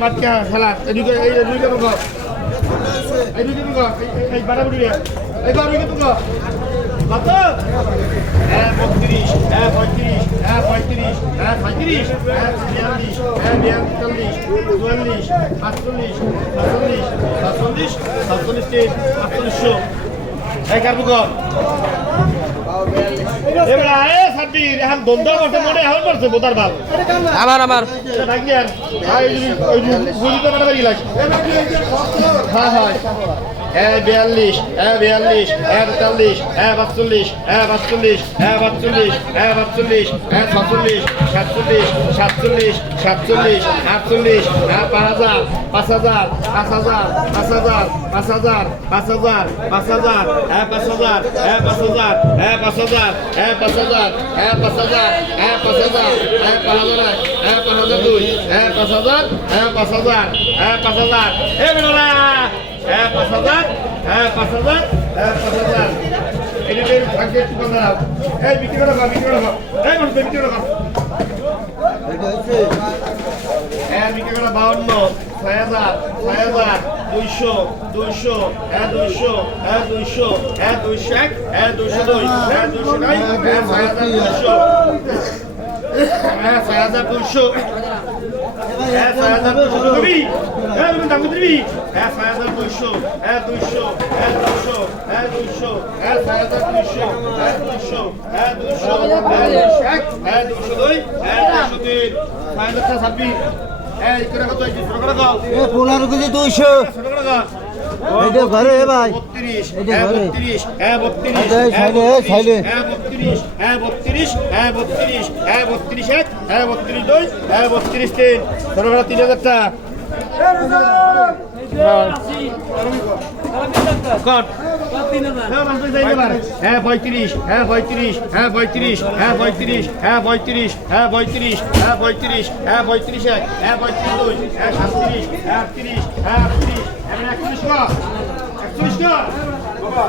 বাচ্চা খেলা এদিকে এই বাড়াবাড়ি এই বাড়ি কিন্তু কত 32 35 35 35 42 42 44 45 46 47 48 এই কারবো কর এবারে আয় সাব্বির এখন বন্ধ করতে মনে এখন করছে বোতার বাল আমার ডাকি আর ওই গুলিতে বাড়াবাড়ি লাগছে হ্যাঁ হয় 42 42 43 42 45 46 47 46 47 47 47 48 5000 5000 5000 5000 5000 5000 5000 5000 5000 5000 5000 5000 5002 5000 5000 5000 এ বেটা 5000 5000 5000 এদিকে ভাগ্যে একটু দাঁড়াও এই বিক্রি করে দাও এই মানুষ বিক্রি করে দাও বিক্রি করে 52 6000 6000 200 200 200 200 200 202 200 দিবি দাম দিবি 200 200 200 200 15 কেজি 200 এটা ঘরে ভাই 32 32 32 সাইডে 32 32 32 32 32 32 3 সরকার 3000 টাকা কত 35 35 35 35 35 35 35 35 35 41 32 33 38 39 40 41 বাবা